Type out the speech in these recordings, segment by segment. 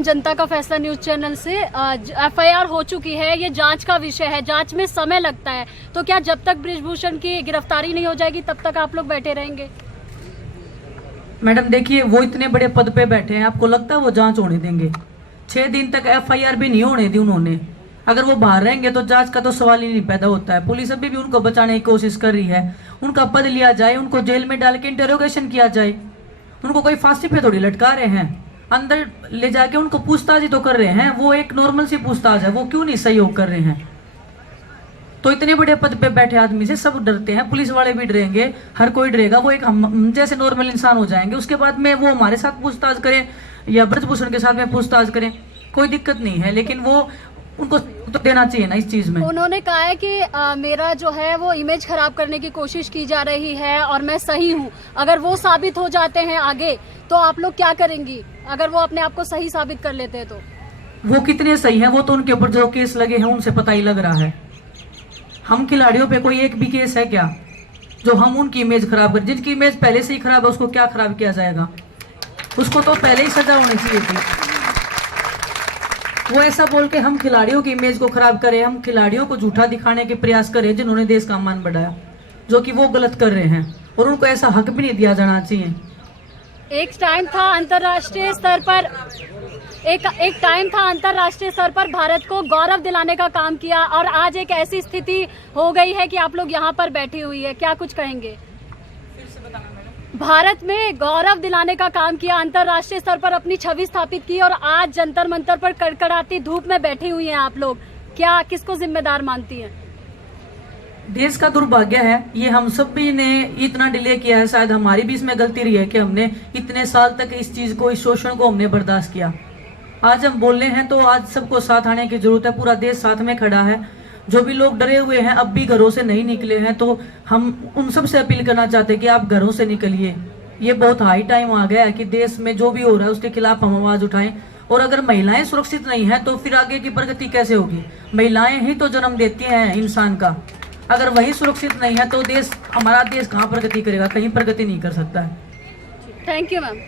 हम जनता का फैसला न्यूज चैनल से। एफआईआर हो चुकी है, ये जांच का विषय है, जांच में समय लगता है, तो क्या जब तक बृजभूषण की गिरफ्तारी नहीं हो जाएगी तब तक आप लोग बैठे रहेंगे? मैडम देखिए, वो इतने बड़े पद पे बैठे हैं, आपको लगता है वो जांच होने देंगे? 6 दिन तक एफआईआर भी नहीं होने दी उन्होंने। अगर वो बाहर रहेंगे तो जांच का तो सवाल ही नहीं पैदा होता है। पुलिस अभी भी उनको बचाने की कोशिश कर रही है। उनका पद लिया जाए, उनको जेल में डाल के इंटरोगेशन किया जाए। उनको कोई फांसी पे थोड़ी लटका रहे हैं, अंदर ले जाके उनको पूछताछ ही तो कर रहे हैं। वो एक नॉर्मल सी पूछताछ है, वो क्यों नहीं सहयोग कर रहे हैं? तो इतने बड़े पद पे बैठे आदमी से सब डरते हैं, पुलिस वाले भी डरेंगे, हर कोई डरेगा। वो एक हम जैसे नॉर्मल इंसान हो जाएंगे। उसके बाद में वो हमारे साथ पूछताछ करें या बृजभूषण के साथ में पूछताछ करें, कोई दिक्कत नहीं है, लेकिन वो उनको तो देना चाहिए ना इस चीज में। उन्होंने कहा है कि मेरा जो है वो इमेज खराब करने की कोशिश की जा रही है और मैं सही हूँ। अगर वो साबित हो जाते हैं आगे तो आप लोग क्या करेंगी? अगर वो अपने आप को सही साबित कर लेते हैं तो? वो कितने सही हैं, वो तो उनके ऊपर जो केस लगे हैं उनसे पता ही लग रहा है। हम खिलाड़ियों पे कोई एक भी केस है क्या जो हम उनकी इमेज खराब कर? जिनकी इमेज पहले से ही खराब है उसको क्या खराब किया जाएगा? उसको तो पहले ही सजा होनी चाहिए थी। वो ऐसा बोल के हम खिलाड़ियों की इमेज को खराब करें, हम खिलाड़ियों को झूठा दिखाने के प्रयास करें जिन्होंने देश का मान बढ़ाया, जो कि वो गलत कर रहे हैं, और उनको ऐसा हक भी नहीं दिया जाना चाहिए। एक टाइम था अंतर्राष्ट्रीय स्तर पर भारत को गौरव दिलाने का काम किया, और आज एक ऐसी स्थिति हो गई है कि आप लोग यहाँ पर बैठी हुई है, क्या कुछ कहेंगे? भारत में गौरव दिलाने का काम किया, अंतर्राष्ट्रीय स्तर पर अपनी छवि स्थापित की, और आज जंतर मंतर पर कड़कड़ाती धूप में बैठी हुई हैं आप लोग। क्या किसको जिम्मेदार मानती हैं? देश का दुर्भाग्य है, ये हम सब भी ने इतना डिले किया है। शायद हमारी भी इसमें गलती रही है कि हमने इतने साल तक इस चीज को, इस शोषण को हमने बर्दाश्त किया। आज हम बोल रहे हैं तो आज सबको साथ आने की जरूरत है। पूरा देश साथ में खड़ा है। जो भी लोग डरे हुए हैं, अब भी घरों से नहीं निकले हैं, तो हम उन सब से अपील करना चाहते हैं कि आप घरों से निकलिए। ये बहुत हाई टाइम आ गया है कि देश में जो भी हो रहा है उसके खिलाफ हम आवाज उठाएं। और अगर महिलाएं सुरक्षित नहीं है तो फिर आगे की प्रगति कैसे होगी? महिलाएं ही तो जन्म देती हैं इंसान का। अगर वही सुरक्षित नहीं है तो देश, हमारा देश कहाँ प्रगति करेगा? कहीं प्रगति नहीं कर सकता है। Thank you ma'am.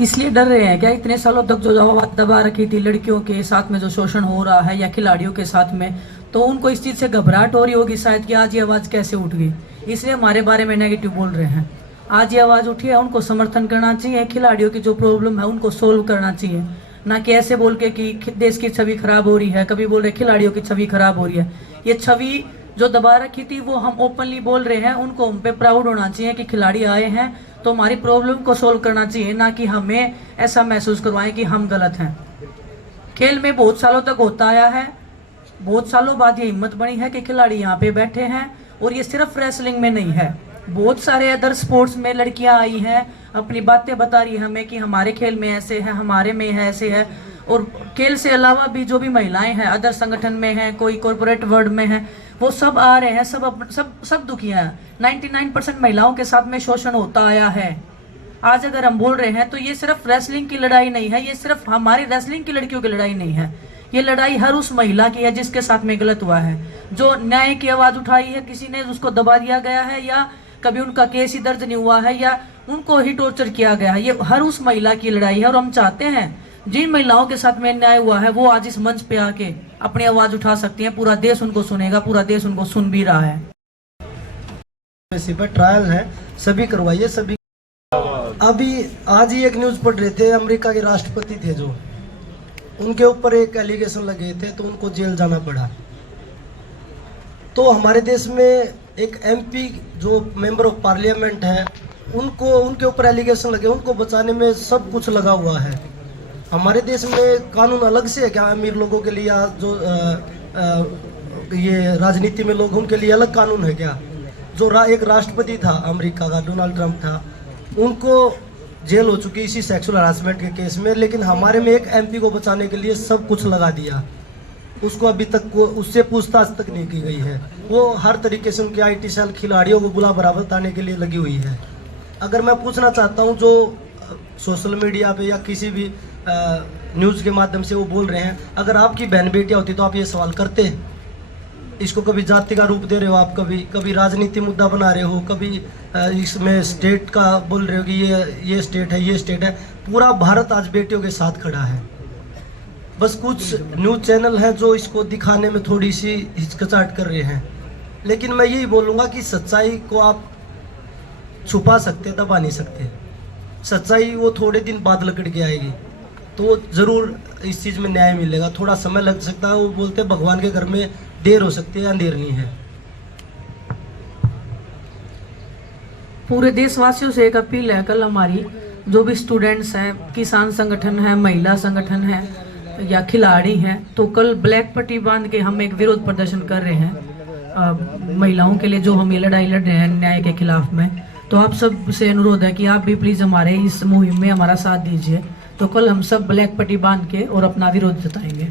इसलिए डर रहे हैं क्या इतने सालों तक जो दबा रखी थी लड़कियों के साथ में जो शोषण हो रहा है या खिलाड़ियों के साथ में, तो उनको इस चीज से घबराहट हो रही होगी शायद कि आज ये आवाज कैसे उठ गई, इसलिए हमारे बारे में नेगेटिव बोल रहे हैं। आज ये आवाज उठी है, उनको समर्थन करना चाहिए। खिलाड़ियों की जो प्रॉब्लम है उनको सोल्व करना चाहिए, ना कि ऐसे बोल के कि देश की छवि खराब हो रही है, कभी बोल रहे खिलाड़ियों की छवि खराब हो रही है। ये छवि जो दबा रखी थी वो हम ओपनली बोल रहे हैं। उनको हम पे प्राउड होना चाहिए कि खिलाड़ी आए हैं, तो हमारी प्रॉब्लम को सोल्व करना चाहिए, ना कि हमें ऐसा महसूस करवाएं कि हम गलत हैं। खेल में बहुत सालों तक होता आया है, बहुत सालों बाद ये हिम्मत बनी है कि खिलाड़ी यहाँ पे बैठे हैं। और ये सिर्फ रेसलिंग में नहीं है, बहुत सारे अदर स्पोर्ट्स में लड़कियां आई हैं, अपनी बातें बता रही है हमें कि हमारे खेल में ऐसे है, हमारे में है ऐसे है। और खेल से अलावा भी जो भी महिलाएं हैं, अदर संगठन में हैं, कोई कॉर्पोरेट वर्ल्ड में है, वो सब आ रहे हैं। सब दुखी हैं। 99% महिलाओं के साथ में शोषण होता आया है। आज अगर हम बोल रहे हैं तो ये सिर्फ रेसलिंग की लड़ाई नहीं है, ये सिर्फ हमारी रेसलिंग की लड़कियों की लड़ाई नहीं है, ये लड़ाई हर उस महिला की है जिसके साथ में गलत हुआ है, जो न्याय की आवाज उठाई है, किसी ने उसको दबा दिया गया है, या कभी उनका केस ही दर्ज नहीं हुआ है, या उनको ही टॉर्चर किया गया है। ये हर उस महिला की लड़ाई है। और हम चाहते हैं जिन महिलाओं के साथ में अन्याय हुआ है वो आज इस मंच पे आके अपनी आवाज उठा सकती हैं। पूरा देश उनको सुनेगा, पूरा देश उनको सुन भी रहा है। इसी पर ट्रायल है, सभी करवाइए सभी। अभी आज ही एक न्यूज पढ़ रहे थे, अमेरिका के राष्ट्रपति थे जो, उनके ऊपर एक एलिगेशन लगे थे तो उनको जेल जाना पड़ा। तो हमारे देश में एक एमपी जो मेंबर ऑफ पार्लियामेंट है, उनको उनके ऊपर एलिगेशन लगे, उनको बचाने में सब कुछ लगा हुआ है। हमारे देश में कानून अलग से है क्या? अमीर लोगों के लिए जो ये राजनीति में लोग, उनके लिए अलग कानून है क्या? जो एक राष्ट्रपति था अमेरिका का, डोनाल्ड ट्रंप था, उनको जेल हो चुकी इसी सेक्सुअल हरासमेंट के केस में, लेकिन हमारे में एक एमपी को बचाने के लिए सब कुछ लगा दिया। उसको अभी तक को उससे पूछताछ तक नहीं की गई है। वो हर तरीके से उनके आईटी सेल खिलाड़ियों को बुला बराबर ताने के लिए लगी हुई है। अगर मैं पूछना चाहता हूँ, जो सोशल मीडिया पे या किसी भी न्यूज़ के माध्यम से वो बोल रहे हैं, अगर आपकी बहन बेटियां होती तो आप ये सवाल करते? इसको कभी जाति का रूप दे रहे हो आप, कभी राजनीति मुद्दा बना रहे हो, कभी इसमें स्टेट का बोल रहे हो कि ये स्टेट है, ये स्टेट है। पूरा भारत आज बेटियों के साथ खड़ा है। बस कुछ न्यूज़ चैनल हैं जो इसको दिखाने में थोड़ी सी हिचकिचाहट कर रहे हैं, लेकिन मैं यही बोलूँगा कि सच्चाई को आप छुपा सकते, दबा नहीं सकते। सच्चाई वो थोड़े दिन बाद लकड़ के आएगी, तो ज़रूर इस चीज़ में न्याय मिलेगा। थोड़ा समय लग सकता है, वो बोलते हैं भगवान के घर में देर हो सकती है, अंधेर नहीं है। पूरे देशवासियों से एक अपील है, कल हमारी जो भी स्टूडेंट्स हैं, किसान संगठन है, महिला संगठन है या खिलाड़ी हैं, तो कल ब्लैक पट्टी बांध के हम एक विरोध प्रदर्शन कर रहे हैं महिलाओं के लिए, जो हम ये लड़ाई लड़ रहे हैं न्याय के खिलाफ में। तो आप सब से अनुरोध है कि आप भी प्लीज़ हमारे इस मुहिम में हमारा साथ दीजिए। तो कल हम सब ब्लैक पट्टी बांध के और अपना विरोध जताएंगे।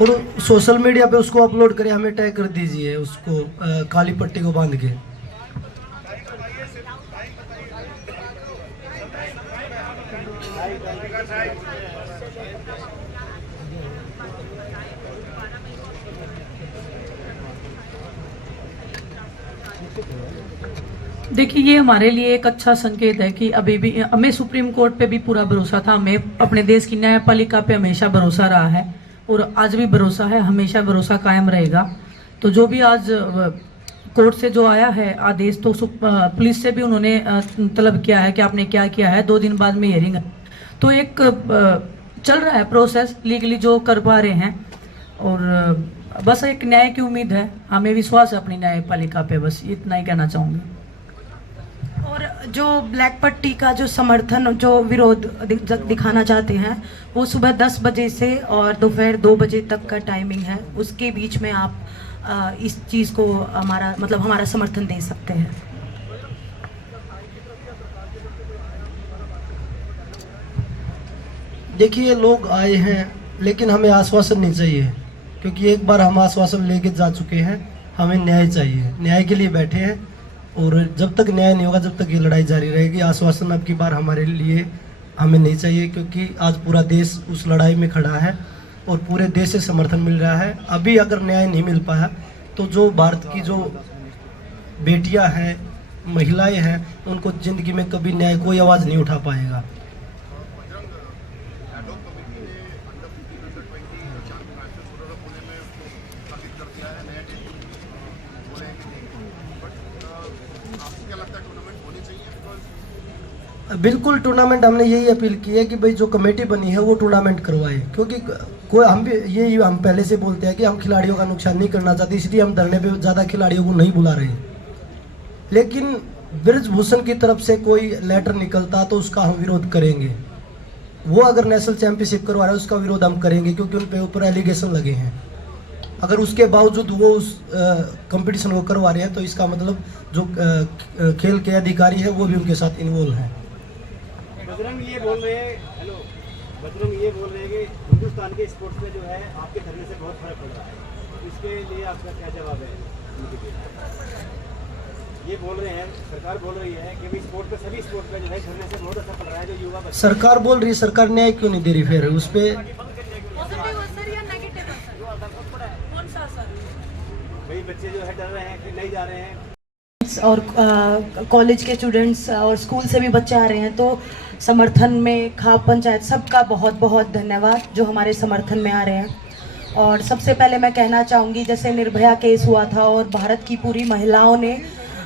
और सोशल मीडिया पे उसको अपलोड करें, हमें टैग कर दीजिए उसको, काली पट्टी को बांध के। देखिए, ये हमारे लिए एक अच्छा संकेत है कि अभी भी हमें सुप्रीम कोर्ट पे भी पूरा भरोसा था, हमें अपने देश की न्यायपालिका पे हमेशा भरोसा रहा है और आज भी भरोसा है, हमेशा भरोसा कायम रहेगा। तो जो भी आज कोर्ट से जो आया है आदेश, तो पुलिस से भी उन्होंने तलब किया है कि आपने क्या किया है, 2 दिन बाद में हियरिंग है। तो एक चल रहा है प्रोसेस लीगली जो कर पा रहे हैं, और बस एक न्याय की उम्मीद है, हमें विश्वास है अपनी न्यायपालिका पे। बस इतना ही कहना चाहूँगी। और जो ब्लैक पट्टी का जो समर्थन, जो विरोध दिखाना चाहते हैं, वो सुबह 10 बजे से और दोपहर 2 बजे तक का टाइमिंग है। उसके बीच में आप इस चीज़ को हमारा समर्थन दे सकते हैं। देखिए, लोग आए हैं, लेकिन हमें आश्वासन नहीं चाहिए, क्योंकि एक बार हम आश्वासन लेके जा चुके हैं। हमें न्याय चाहिए, न्याय के लिए बैठे हैं, और जब तक न्याय नहीं होगा तब तक ये लड़ाई जारी रहेगी। आश्वासन अब की बार हमारे लिए हमें नहीं चाहिए, क्योंकि आज पूरा देश उस लड़ाई में खड़ा है और पूरे देश से समर्थन मिल रहा है। अभी अगर न्याय नहीं मिल पाया तो जो भारत की जो बेटियां हैं, महिलाएं हैं, उनको ज़िंदगी में कभी न्याय कोई आवाज़ नहीं उठा पाएगा। बिल्कुल, टूर्नामेंट हमने यही अपील की है कि भाई जो कमेटी बनी है वो टूर्नामेंट करवाए, क्योंकि कोई हम भी यही हम पहले से बोलते हैं कि हम खिलाड़ियों का नुकसान नहीं करना चाहते, इसलिए हम धरने पे ज़्यादा खिलाड़ियों को नहीं बुला रहे। लेकिन ब्रिजभूषण की तरफ से कोई लेटर निकलता तो उसका हम विरोध करेंगे। वो अगर नेशनल चैंपियनशिप करवा रहे हैं उसका विरोध हम करेंगे, क्योंकि उन पे ऊपर एलिगेशन लगे हैं। अगर उसके बावजूद वो उस कंपटीशन को करवा रहे हैं तो इसका मतलब जो खेल के अधिकारी है वो भी उनके साथ इन्वॉल्व हैं। बजरंग ये बोल रहे हैं, हेलो, बजरंग ये बोल रहे हैं कि हिंदुस्तान के स्पोर्ट्स में जो है आपके धरने से बहुत फर्क पड़ रहा है, इसके लिए आपका क्या जवाब है? ये बोल रहे हैं, सरकार बोल रही है कि स्पोर्ट पे, सभी स्पोर्ट में जो है धरने से बहुत असर पड़ रहा है, जो युवा सरकार बोल रही है, सरकार न्याय क्यों नहीं दे रही? फिर उस पर भाई बच्चे जो है डर रहे हैं कि नहीं जा रहे हैं, और कॉलेज के स्टूडेंट्स और स्कूल से भी बच्चे आ रहे हैं, तो समर्थन में खाप पंचायत सबका बहुत बहुत धन्यवाद जो हमारे समर्थन में आ रहे हैं। और सबसे पहले मैं कहना चाहूँगी, जैसे निर्भया केस हुआ था और भारत की पूरी महिलाओं ने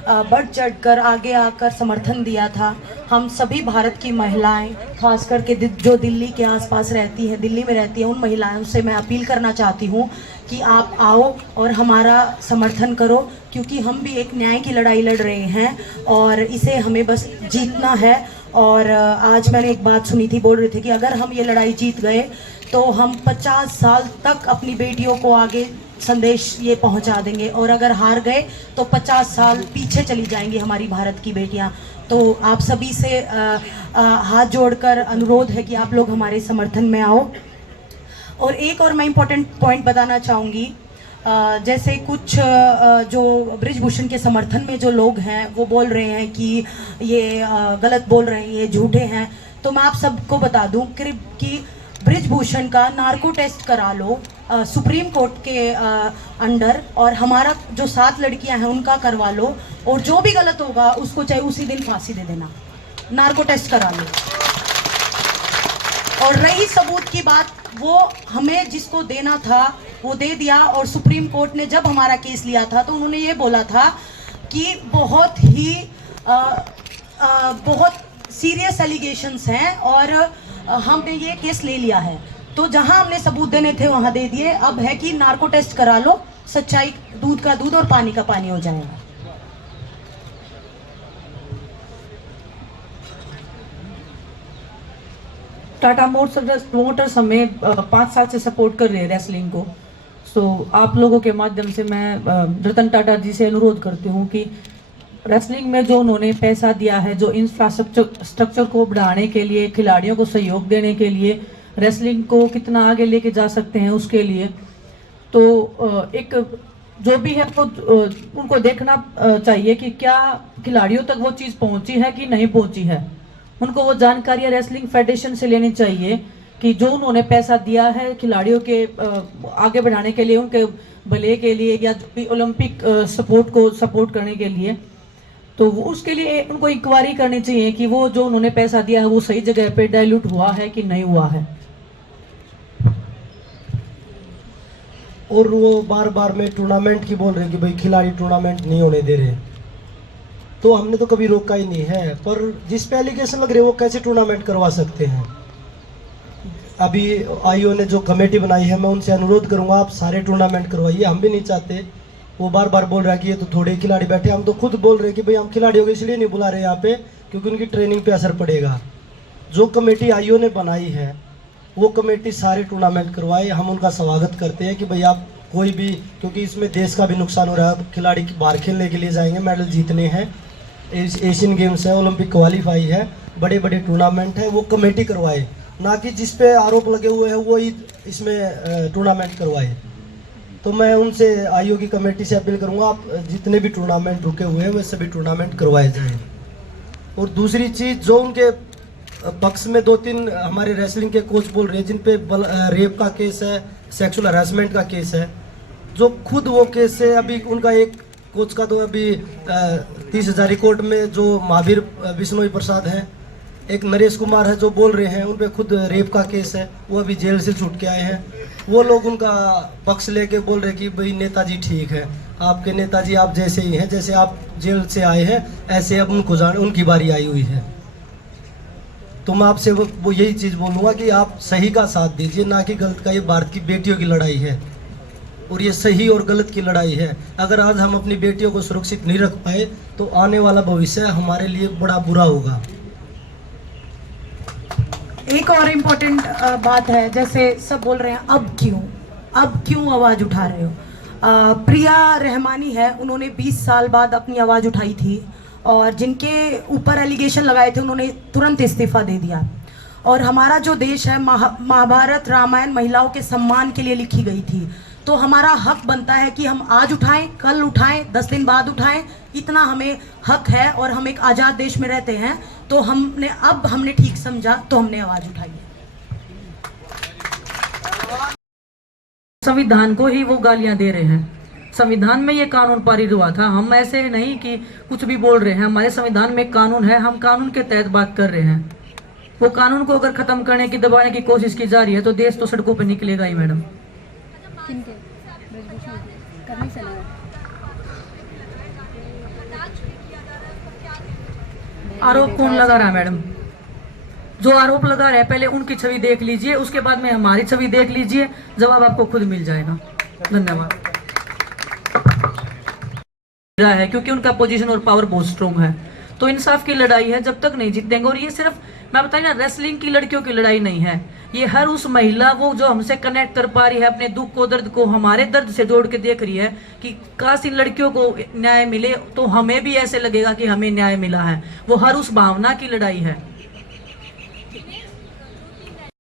बढ़ चढ़कर आगे आकर समर्थन दिया था, हम सभी भारत की महिलाएं, खास करके जो दिल्ली के आसपास रहती हैं, दिल्ली में रहती हैं, उन महिलाओं से मैं अपील करना चाहती हूँ कि आप आओ और हमारा समर्थन करो, क्योंकि हम भी एक न्याय की लड़ाई लड़ रहे हैं और इसे हमें बस जीतना है। और आज मैंने एक बात सुनी थी, बोल रहे थे कि अगर हम ये लड़ाई जीत गए तो हम 50 साल तक अपनी बेटियों को आगे संदेश ये पहुंचा देंगे, और अगर हार गए तो 50 साल पीछे चली जाएंगी हमारी भारत की बेटियां। तो आप सभी से हाथ जोड़कर अनुरोध है कि आप लोग हमारे समर्थन में आओ। और एक और मैं इम्पोर्टेंट पॉइंट बताना चाहूँगी, जैसे कुछ जो ब्रिजभूषण के समर्थन में जो लोग हैं वो बोल रहे हैं कि ये गलत बोल रहे हैं, ये झूठे हैं, तो मैं आप सबको बता दूं कि ब्रिजभूषण का नार्को टेस्ट करा लो, सुप्रीम कोर्ट के अंडर, और हमारा जो 7 लड़कियां हैं उनका करवा लो, और जो भी गलत होगा उसको चाहे उसी दिन फांसी दे देना, नार्को टेस्ट करा लो। और रही सबूत की बात, वो हमें जिसको देना था वो दे दिया। और सुप्रीम कोर्ट ने जब हमारा केस लिया था तो उन्होंने ये बोला था कि बहुत सीरियस एलिगेशंस हैं और हमने ये केस ले लिया है। तो जहां हमने सबूत देने थे वहां दे दिए। अब है कि नार्को टेस्ट करा लो, सच्चाई दूध का दूध और पानी का पानी हो जाएगा। टाटा मोटर्स हमें 5 साल से सपोर्ट कर रहे हैं रेसलिंग को। तो आप लोगों के माध्यम से मैं रतन टाटा जी से अनुरोध करती हूँ कि रेसलिंग में जो उन्होंने पैसा दिया है, जो इंफ्रास्ट्रक्चर को बढ़ाने के लिए, खिलाड़ियों को सहयोग देने के लिए, रेसलिंग को कितना आगे लेके जा सकते हैं उसके लिए, तो एक जो भी है वो उनको देखना चाहिए कि क्या खिलाड़ियों तक वो चीज़ पहुंची है कि नहीं पहुंची है। उनको वो जानकारी रेसलिंग फेडरेशन से लेनी चाहिए कि जो उन्होंने पैसा दिया है खिलाड़ियों के आगे बढ़ाने के लिए, उनके भले के लिए, या जो भी ओलंपिक सपोर्ट को सपोर्ट करने के लिए, तो उसके लिए उनको इंक्वायरी करनी चाहिए कि वो जो उन्होंने पैसा दिया है वो सही जगह पे डाइल्यूट हुआ है कि नहीं हुआ है। और वो बार बार में टूर्नामेंट की बोल रहे कि भाई खिलाड़ी टूर्नामेंट नहीं होने दे रहे, तो हमने तो कभी रोका ही नहीं है। पर जिस पे एलिगेशन लग रहे वो कैसे टूर्नामेंट करवा सकते हैं। अभी आईओ ने जो कमेटी बनाई है, मैं उनसे अनुरोध करूंगा आप सारे टूर्नामेंट करवाइए। हम भी नहीं चाहते, वो बार बार बोल रहा है कि ये तो थोड़े खिलाड़ी बैठे, हम तो खुद बोल रहे हैं कि भाई हम खिलाड़ियों को इसलिए नहीं बुला रहे यहाँ पे क्योंकि उनकी ट्रेनिंग पे असर पड़ेगा। जो कमेटी आईओ ने बनाई है वो कमेटी सारे टूर्नामेंट करवाए। हम उनका स्वागत करते हैं कि भाई आप कोई भी, क्योंकि इसमें देश का भी नुकसान हो रहा है। खिलाड़ी बाहर खेलने के लिए जाएंगे, मेडल जीतने हैं, एशियन गेम्स है, ओलंपिक क्वालिफाई है, बड़े बड़े टूर्नामेंट है, वो कमेटी करवाए, ना कि जिस पे आरोप लगे हुए हैं वो ही इसमें टूर्नामेंट करवाए। तो मैं उनसे आईओ की कमेटी से अपील करूंगा आप जितने भी टूर्नामेंट रुके हुए हैं वे सभी टूर्नामेंट करवाए जाएं। और दूसरी चीज़, जो उनके पक्ष में 2-3 हमारे रेसलिंग के कोच बोल रहे हैं जिन पे रेप का केस है, सेक्सुअल हरासमेंट का केस है, जो खुद वो केस है। अभी उनका एक कोच का तो अभी 30,000 रिकॉर्ड में जो महावीर बिश्नोई प्रसाद हैं, एक नरेश कुमार है जो बोल रहे हैं, उन पे खुद रेप का केस है, वो अभी जेल से छूट के आए हैं। वो लोग उनका पक्ष लेके बोल रहे कि भाई नेताजी ठीक है, आपके नेताजी आप जैसे ही हैं, जैसे आप जेल से आए हैं ऐसे अब उनको उनकी बारी आई हुई है। तो मैं आपसे वो यही चीज़ बोलूँगा कि आप सही का साथ दीजिए, ना कि गलत का। ये भारत की बेटियों की लड़ाई है और ये सही और गलत की लड़ाई है। अगर आज हम अपनी बेटियों को सुरक्षित नहीं रख पाए तो आने वाला भविष्य हमारे लिए बड़ा बुरा होगा। एक और इम्पोर्टेंट बात है, जैसे सब बोल रहे हैं अब क्यों आवाज़ उठा रहे हो। प्रिया रहमानी है, उन्होंने 20 साल बाद अपनी आवाज़ उठाई थी और जिनके ऊपर एलिगेशन लगाए थे उन्होंने तुरंत इस्तीफा दे दिया। और हमारा जो देश है, महाभारत रामायण महिलाओं के सम्मान के लिए लिखी गई थी, तो हमारा हक बनता है कि हम आज उठाएं, कल उठाएं, 10 दिन बाद उठाएं, इतना हमें हक है। और हम एक आज़ाद देश में रहते हैं, तो हमने ठीक समझा तो हमने आवाज़ उठाई है। संविधान को ही वो गालियां दे रहे हैं। संविधान में ये कानून पारित हुआ था, हम ऐसे नहीं कि कुछ भी बोल रहे हैं। हमारे संविधान में कानून है, हम कानून के तहत बात कर रहे हैं। वो कानून को अगर खत्म करने की, दबाने की कोशिश की जा रही है तो देश तो सड़कों पर निकलेगा ही मैडम। आरोप कौन लगा रहा है मैडम? जो आरोप लगा रहे हैं पहले उनकी छवि देख लीजिए, उसके बाद में हमारी छवि देख लीजिए, जवाब आपको खुद मिल जाएगा। धन्यवाद। है क्योंकि उनका पोजीशन और पावर बहुत स्ट्रॉन्ग है, तो इंसाफ की लड़ाई है, जब तक नहीं जीतेंगे। और ये सिर्फ मैं बताइए ना, रेसलिंग की लड़कियों की लड़ाई नहीं है, ये हर उस महिला वो जो हमसे कनेक्ट कर पा रही है, अपने दुख को, दर्द को हमारे दर्द से जोड़ के देख रही है कि काश इन लड़कियों को न्याय मिले तो हमें भी ऐसे लगेगा कि हमें न्याय मिला है। वो हर उस भावना की लड़ाई है।